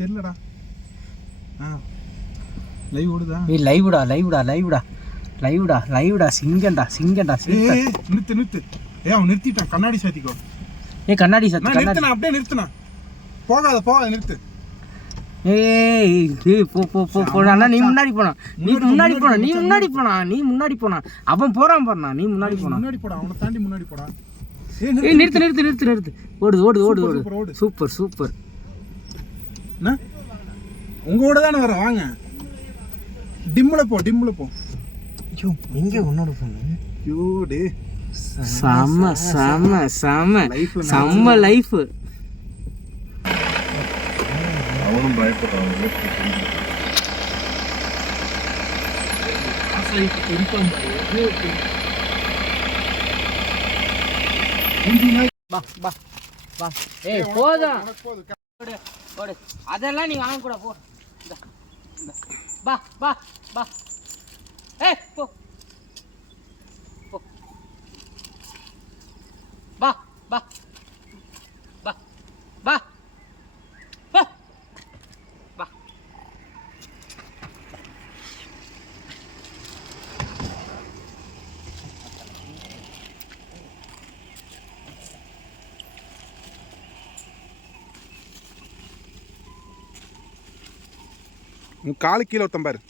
தெரியலடா. ஆ லைவ் ஓடுதா? ஏய் லைவ்டா லைவ்டா லைவ்டா லைவ்டா லைவ்டா சிங்கண்டா சிங்கண்டா ஏய் நிறுத்து நிறுத்து. ஏய் அவன் நிறுத்திட்டான். கண்ணாடி சாத்திக்கோ. ஏய் கண்ணாடி சத்து நான் கண்ணாடி. நிறுத்தினா அப்படியே நிறுத்தினா போகாத போகாத நிறுத்து. ஏய் போ போ போ போ அண்ணா நீ முன்னாடி போனா நீ முன்னாடி போனா நீ முன்னாடி போனா நீ முன்னாடி போனா அவன் போறான் பாருண்ணா நீ முன்னாடி போனா முன்னாடி போடா அவனை தாண்டி முன்னாடி போடா. ஏய் நிறுத்து நிறுத்து நிறுத்து நிறுத்து ஓடுது ஓடுது ஓடுது ஓடு. Super super. என்ன? உங்க கூட தானே வர வாங்க. டிம்முல போ டிம்முல போ. ஐயோ எங்கே உன்னோட பொண்ணு ஐயோ டே செம்ம செம்ம செம்ம செம்ம லைஃப் அவனும் பயப்படுறான் பா பா பா ஏய் போதும். ஓடு ஓடு அதெல்லாம் நீ வாங்க கூட போ. பா பா பா. ஏ போ. போ. பா பா. உன் காலு கீழே ஒருத்தன் பாரு.